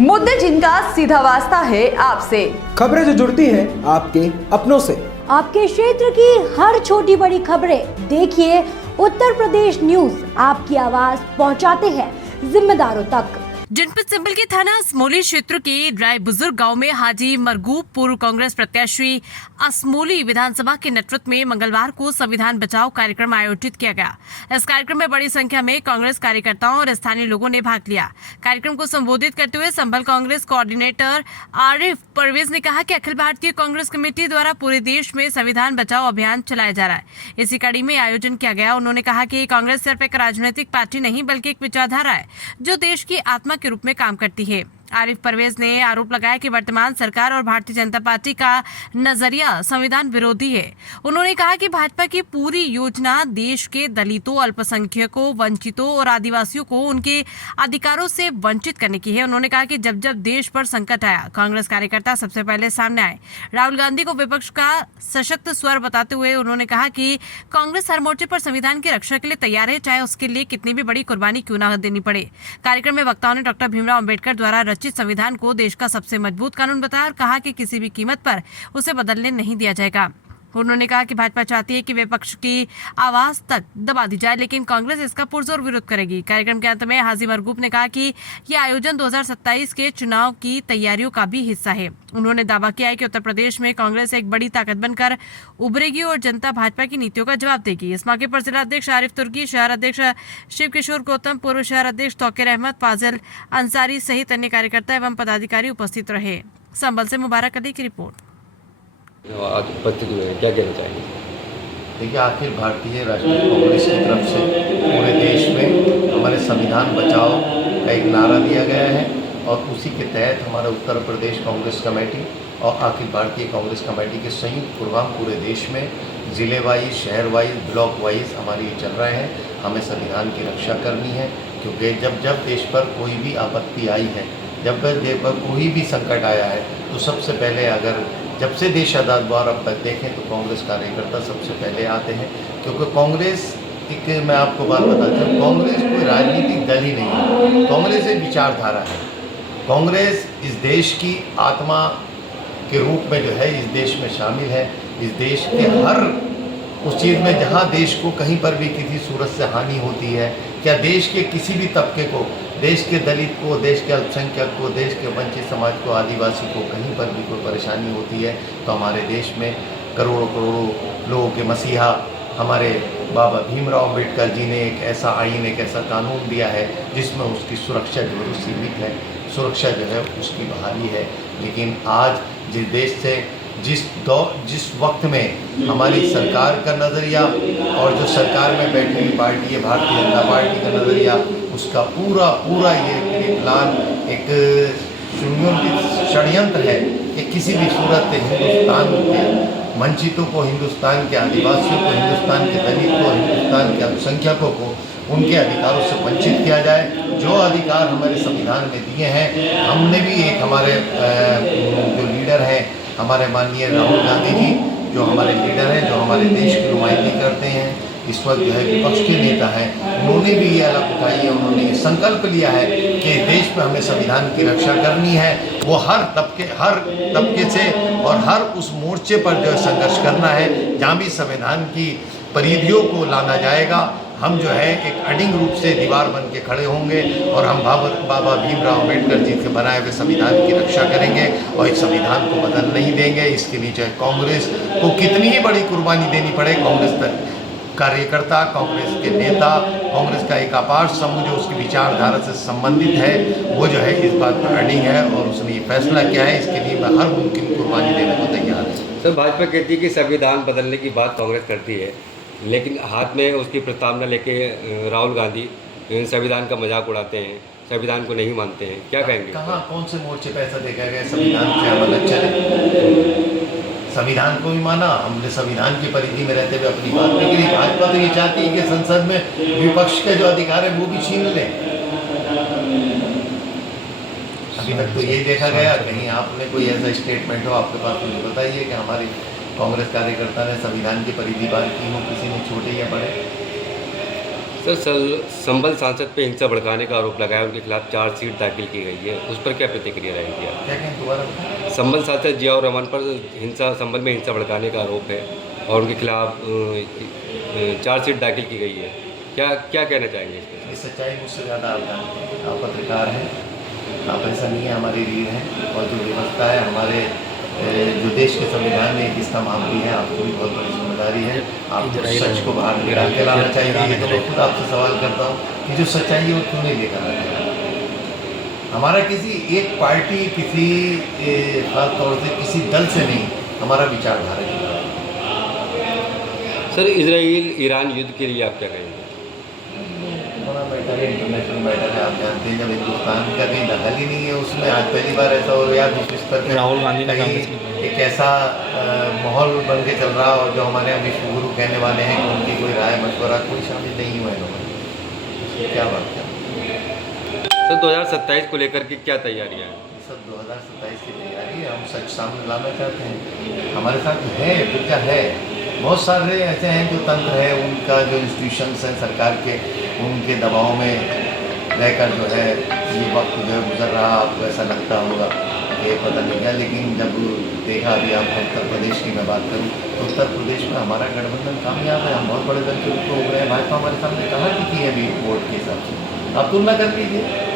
मुद्दे जिनका सीधा वास्ता है आपसे, खबरें जो जुड़ती है आपके अपनों से, आपके क्षेत्र की हर छोटी बड़ी खबरें देखिए उत्तर प्रदेश न्यूज आपकी आवाज पहुंचाते हैं जिम्मेदारों तक। जनपद संभल के थाना असमोली क्षेत्र के राय बुजुर्ग गांव में हाजी मरगूब पूर्व कांग्रेस प्रत्याशी असमोली विधानसभा के नेतृत्व में मंगलवार को संविधान बचाओ कार्यक्रम आयोजित किया गया। इस कार्यक्रम में बड़ी संख्या में कांग्रेस कार्यकर्ताओं और स्थानीय लोगों ने भाग लिया। कार्यक्रम को संबोधित करते हुए संभल कांग्रेस कोऑर्डिनेटर आरिफ परवेज ने कहा कि अखिल भारतीय कांग्रेस कमेटी द्वारा पूरे देश में संविधान बचाओ अभियान चलाया जा रहा है। इसी कड़ी में आयोजन किया गया। उन्होंने कहा कि कांग्रेस सिर्फ एक राजनीतिक पार्टी नहीं बल्कि एक विचारधारा है जो देश की आत्मा के रूप में काम करती है। आरिफ परवेज ने आरोप लगाया कि वर्तमान सरकार और भारतीय जनता पार्टी का नजरिया संविधान विरोधी है। उन्होंने कहा कि भाजपा की पूरी योजना देश के दलितों, अल्पसंख्यकों, वंचितों और आदिवासियों को उनके अधिकारों से वंचित करने की है। उन्होंने कहा कि जब जब देश पर संकट आया, कांग्रेस कार्यकर्ता सबसे पहले सामने आए। राहुल गांधी को विपक्ष का सशक्त स्वर बताते हुए उन्होंने कहा कि कांग्रेस हर मोर्चे पर संविधान की रक्षा के लिए तैयार है, चाहे उसके लिए कितनी भी बड़ी कुर्बानी क्यों न देनी पड़े। कार्यक्रम में वक्ताओं ने डॉक्टर भीमराव अम्बेडकर द्वारा संविधान को देश का सबसे मजबूत कानून बताया और कहा कि किसी भी कीमत पर उसे बदलने नहीं दिया जाएगा। उन्होंने कहा कि भाजपा चाहती है कि विपक्ष की आवाज तक दबा दी जाए, लेकिन कांग्रेस इसका पुरजोर विरोध करेगी। कार्यक्रम के अंत में हाजी मरगूब ने कहा कि यह आयोजन 2027 के चुनाव की तैयारियों का भी हिस्सा है। उन्होंने दावा किया है कि उत्तर प्रदेश में कांग्रेस एक बड़ी ताकत बनकर उभरेगी और जनता भाजपा की नीतियों का जवाब देगी। इस मौके पर जिला अध्यक्ष आरिफ तुर्की, शहर अध्यक्ष शिव किशोर गौतम, पूर्व शहर अध्यक्ष तौकीर अहमद, फाजिल अंसारी सहित अन्य कार्यकर्ता एवं पदाधिकारी उपस्थित रहे। संभल से मुबारक अली की रिपोर्ट। आज उपस्थित हुए हैं, क्या कहना चाहेंगे? देखिए, अखिल भारतीय राष्ट्रीय कांग्रेस की तरफ से पूरे देश में हमारे संविधान बचाओ का एक नारा दिया गया है और उसी के तहत हमारा उत्तर प्रदेश कांग्रेस कमेटी और अखिल भारतीय कांग्रेस कमेटी के संयुक्त प्रोग्राम पूरे देश में ज़िले वाइज, शहर वाइज, ब्लॉक वाइज हमारे ये चल रहे हैं। हमें संविधान की रक्षा करनी है, क्योंकि जब जब देश पर कोई भी आपत्ति आई है, जब देश पर कोई भी संकट आया है, तो सबसे पहले जब से देश आज़ाद हुआ अब तक देखें तो कांग्रेस कार्यकर्ता सबसे पहले आते हैं। क्योंकि कांग्रेस मैं आपको बात बताता हूँ, कांग्रेस कोई राजनीतिक दल ही नहीं है, कांग्रेस एक विचारधारा है। कांग्रेस इस देश की आत्मा के रूप में जो है इस देश में शामिल है। इस देश के हर उस चीज़ में जहाँ देश को कहीं पर भी किसी सूरत से हानि होती है, क्या देश के किसी भी तबके को, देश के दलित को, देश के अल्पसंख्यक को, देश के वंचित समाज को, आदिवासी को कहीं पर भी कोई परेशानी होती है, तो हमारे देश में करोड़ों करोड़ों लोगों के मसीहा हमारे बाबा भीमराव अम्बेडकर जी ने एक ऐसा आइन, एक ऐसा कानून दिया है जिसमें उसकी सुरक्षा जो है सीमित है, सुरक्षा जो है उसकी बहाली है। लेकिन आज जिस देश से जिस वक्त में हमारी सरकार का नज़रिया और जो सरकार में बैठी हुई पार्टी है भारतीय जनता पार्टी का नज़रिया, उसका पूरा ये प्लान एक षड्यंत्र है कि किसी भी सूरत से हिंदुस्तान के वंचितों को, हिंदुस्तान के आदिवासियों को, हिंदुस्तान के दलित को, हिंदुस्तान के अल्पसंख्यकों को उनके अधिकारों से वंचित किया जाए। जो अधिकार हमारे संविधान में दिए हैं, हमने भी एक हमारे जो लीडर हैं, हमारे माननीय राहुल गांधी जी जो हमारे लीडर हैं, जो हमारे देश की नुमाइंदगी करते हैं, इस वक्त जो है विपक्ष के नेता हैं, उन्होंने भी ये अलग उठाई है। उन्होंने ये संकल्प लिया है कि देश में हमें संविधान की रक्षा करनी है। वो हर तबके से और हर उस मोर्चे पर जो है संघर्ष करना है जहाँ भी संविधान की परिधियों को लाना जाएगा। हम जो है एक अडिंग रूप से दीवार बन के खड़े होंगे और हम बाबा भीमराव अम्बेडकर जी के बनाए हुए संविधान की रक्षा करेंगे और इस संविधान को बदल नहीं देंगे। इसके नीचे कांग्रेस को कितनी ही बड़ी कुर्बानी देनी पड़े, कांग्रेस कार्यकर्ता, कांग्रेस के नेता, कांग्रेस का एक अपार समूह जो उसकी विचारधारा से संबंधित है, वो जो है इस बात पर अडिंग है और उसने ये फैसला किया है। इसके लिए मैं हर मुमकिन कुर्बानी देने को तैयार है। सर, भाजपा कहती है कि संविधान बदलने की बात कांग्रेस करती है, लेकिन हाथ में उसकी प्रस्तावना लेके राहुल गांधी संविधान का मजाक उड़ाते हैं, संविधान को नहीं मानते हैं, क्या कहेंगे? कहाँ कौन से मोर्चे पे ऐसा देखा गया संविधान से हम अलग चले? संविधान को भी माना हमने, संविधान की परिधि में रहते हुए अपनी बात नहीं करी। भाजपा तो ये चाहती है कि संसद में विपक्ष के जो अधिकार है वो भी छीन लें। अभी तक तो ये देखा गया, कहीं आपने कोई ऐसा स्टेटमेंट हो आपके पास, मुझे बताइए कि हमारे कांग्रेस कार्यकर्ता ने संविधान की परिधि पार की हो, किसी ने, छोटे या बड़े। सर संभल सांसद पे हिंसा भड़काने का आरोप लगाया, उनके खिलाफ चार्जशीट दाखिल की गई है, उस पर क्या प्रतिक्रिया रहेगी आप? क्या कहें दोबारा बताएं? संभल सांसद जियाउर रहमान पर संभल में हिंसा भड़काने का आरोप है और उनके खिलाफ चार्जशीट दाखिल की गई है, क्या कहना चाहेंगे इस पर? ये सच्चाई मुझसे ज़्यादा आप जानते हैं, आप पत्रकार हैं, आप ऐसा नहीं है, हमारी रीढ़ हैं और जो व्यवस्था है हमारे जो देश के संविधान में एक इसका मामला है, आपको भी बहुत बड़ी जिम्मेदारी है, आपको सच को बाहर निकाल के लाना चाहिए। तो मैं खुद आपसे सवाल करता हूँ कि जो सच्चाई है वो क्यों नहीं लेकर आते? हमारा किसी एक पार्टी किसी खास तौर से किसी दल से नहीं, हमारा विचारधारा की सर इजराइल ईरान युद्ध के लिए आप क्या कहेंगे? बड़ा मैटर है, इंटरनेशनल मैटर है, आप जानते हैं। जब हिंदुस्तान का कहीं दखल ही नहीं है उसमें, आज पहली बार ऐसा हो गया विश्व स्तर पर राहुल गांधी ने कहीं एक ऐसा माहौल बन के चल रहा और जो हमारे यहाँ विश्व गुरु कहने वाले हैं कि उनकी कोई राय मशवरा कोई शामिल नहीं हुआ है लोगों। क्या बात है सर 2027 को लेकर के क्या तैयारियाँ हैं? सब 2027 की तैयारी है, हम सच सामने लाना चाहते हैं। हमारे साथ है तो क्या है, बहुत सारे ऐसे हैं जो तंत्र है उनका, जो इंस्टीट्यूशंस हैं सरकार के, उनके दबाव में रहकर जो है ये वक्त जो है गुजर रहा। आपको ऐसा लगता होगा कि पता नहीं क्या, लेकिन जब देखा अभी आप उत्तर प्रदेश की मैं बात करूँ तो उत्तर प्रदेश में हमारा गठबंधन कामयाब है, हम बहुत बड़े दल के रूप में हो गए हैं। भाजपा हमारे सामने कहाँ की है अभी वोट के हिसाब से, आप तुलना कर लीजिए।